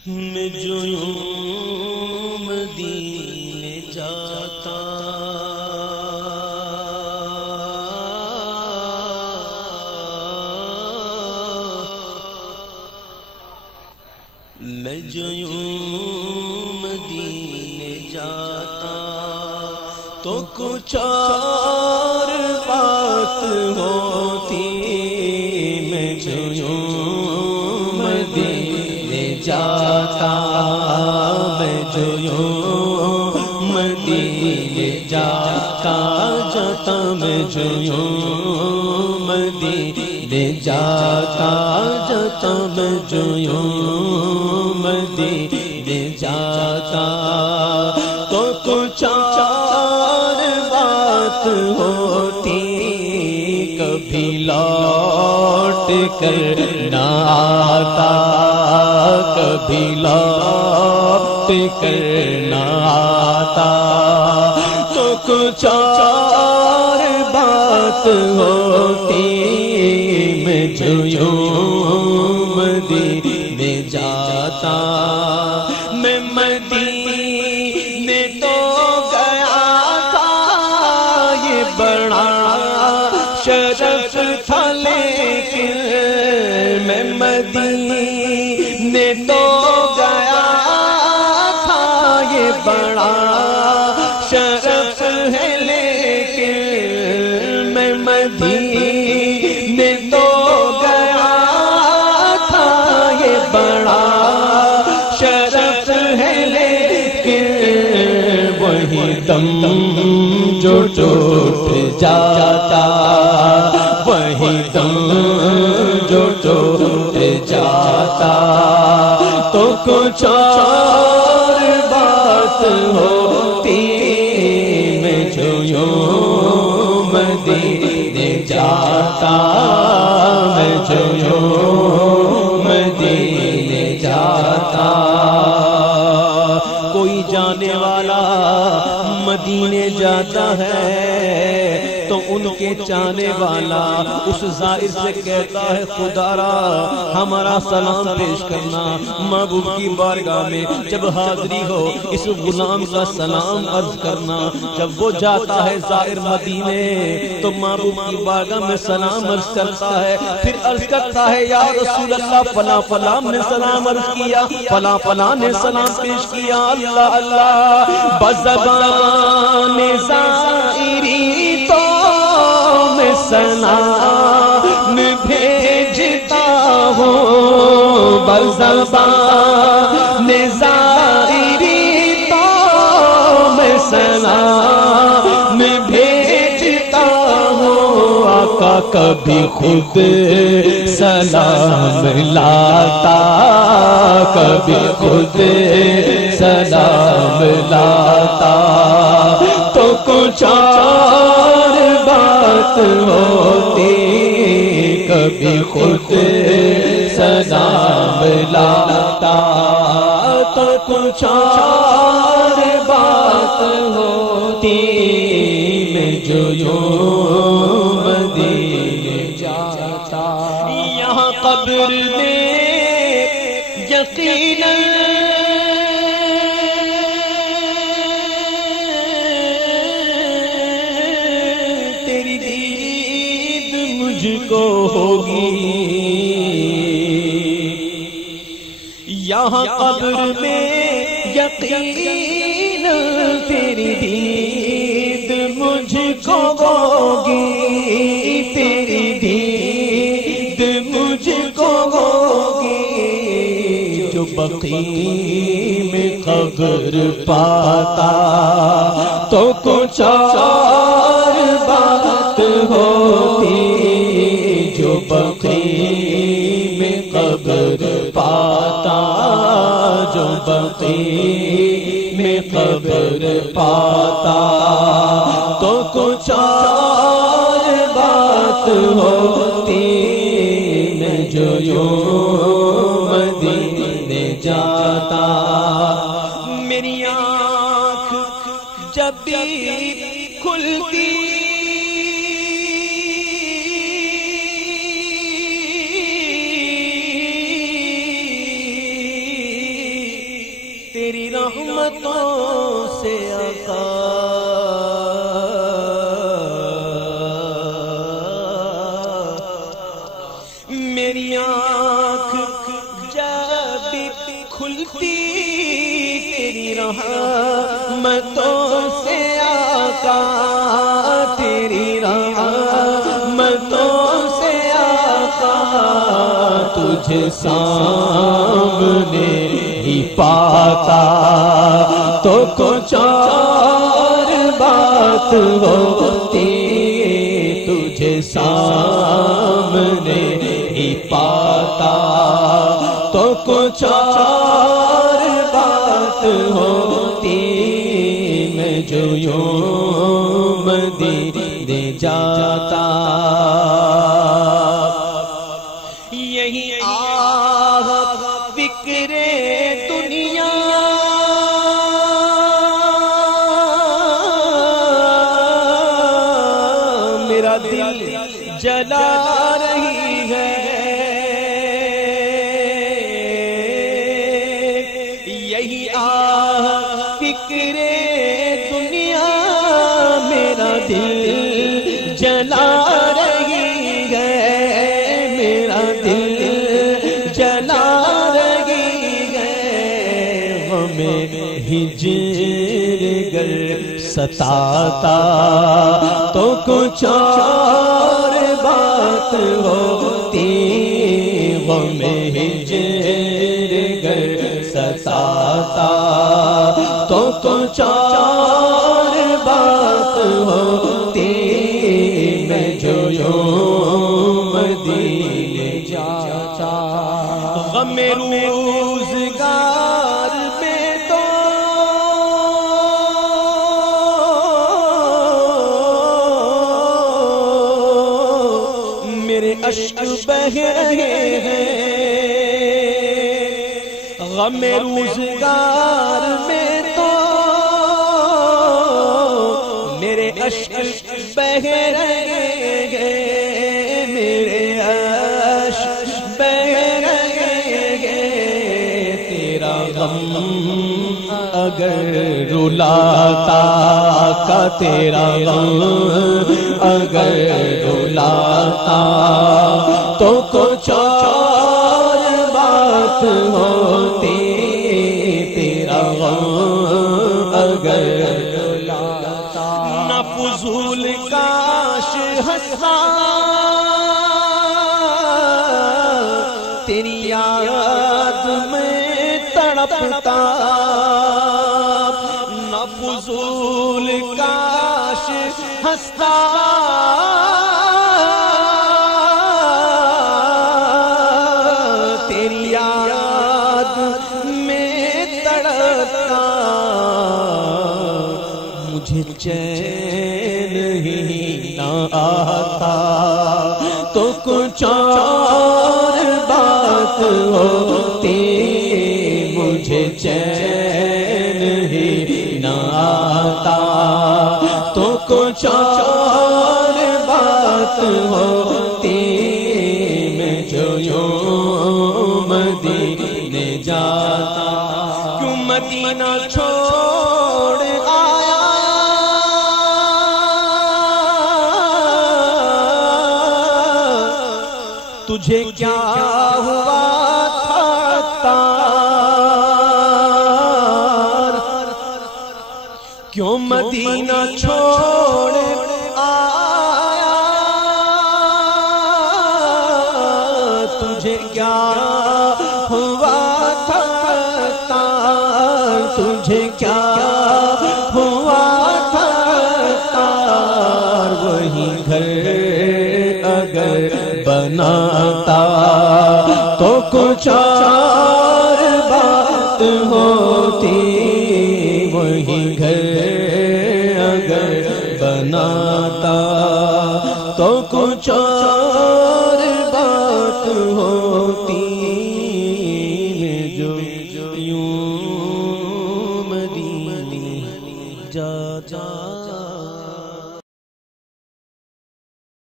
میں جو یوں مدینے جاتا میں جو یوں مدینے جاتا تو کچھ اور بات ہوتی میں جو یوں مدینے جاتا میں جو یوں مدینے جاتا میں جو یوں مدینے جاتا میں جو یوں مدینے جاتا تو کچھ اور بات ہوتی کبھی لوٹ کر نہ آتا کبھی لوٹ کر نہ آتا تو کچھ اور بات ہوتی میں جو یوں مدینے جاتا میں مدینے تو گیا تھا یہ بڑا شرف تھا لیکن میں مدینے تو گیا تھا یہ بڑا شرف ہے لیکن میں مدینے تو گیا تھا یہ بڑا شرف ہے لیکن وہی دم جو ٹوٹ جاتا وہی دم جو ٹوٹ جاتا تو کچھ اور بات ہوتی میں جو یوں مدینے جاتا میں جو یوں مدینے جاتا کوئی جانے والا مدینے جاتا ہے تو ان کے چاہنے والا اس زائر سے کہتا ہے خدا را ہمارا سلام پیش کرنا محبوب کی بارگاہ میں جب حاضری ہو اس غلام کا سلام عرض کرنا جب وہ جاتا ہے زائر مدینے تو محبوب کی بارگاہ میں سلام عرض کرتا ہے پھر عرض کرتا ہے یا رسول اللہ فلاں فلاں نے سلام عرض کیا فلاں فلاں نے سلام پیش کیا اللہ اللہ بزبان زائری تو میں سلام بھیجتا ہوں بزبان زائری تو میں سلام بھیجتا ہوں آقا کبھی خود سلام لاتا کبھی خود سلام لاتا تو کچھ اور بات ہوتی کبھی خود سلام لاتا تو کچھ اور بات ہوتی میں جو یوں مدینے جاتا یہاں قبر میں یقیناً تیری دید مجھ کو ہوگی یہاں قبر میں یقیناً تیری دید مجھ کو ہوگی تیری دید مجھ کو ہوگی جو بقیع میں قبر پاتا تو کچھ اور بات ہوتی جو بقیع میں قبر پاتا جو بقیع میں قبر پاتا تو کچھ اور بات ہوتی میں جو یوں مدینے جاتا میری آنکھ جب بھی کھلتی تیری رحمتوں سے آقا میری آنکھ جب کھلتی تیری رحمتوں سے آقا تیری رحمتوں سے آقا تجھے سامنے ہی پاتا تو کچھ اور بات ہوتی تجھے سامنے ہی پاتا تو کچھ اور بات ہوتی میں جو یوں مدینے جاتا یہی آہ فکر دنیا میرا دل جلا رہی ہے یہی آہ فکر دنیا میرا دل جلا رہی ہے میرا دل جلا رہی ہے ہمیں ہجر گر ستاتا تو کچھ اور بات ہوتی ہمیں ہجر گر ستاتا تو کچھ اور بات ہوتی میں جو یوں مدینے جاتا غم روزگار میں تو میرے اشک بہ رہے ہیں غم روزگار میں تو میرے اشک بہ رہے ہیں میرے اشک بہ رہے ہیں تیرا غم اگر رلاتا کا تیرا غم اگر رلاتا تو کچھ اور بات ہوتی تیرا غم اگر رلاتا نہ فضول کاش ہنسا تیری یاد میں تڑپتا نہ فضول کاش ہنستا تیری یاد میں تڑپتا مجھے چین ہی نہ آتا تو کچھ اور بات ہوتی مجھے چین ہی نہ آتا تو کچھ اور بات ہوتی میں جو یوں مدینے جاتا کیوں مدینہ چھوڑ آیا تجھے کیا ہوا تھا تار کیوں مدینہ چھوڑ آیا تجھے کیا ہوا تھا تار تجھے کیا ہوا تھا تار وہی گھر اگر بناتا تو کچھ اور بات ہوتی وہی گھر اگر بناتا تو کچھ اور بات ہوتی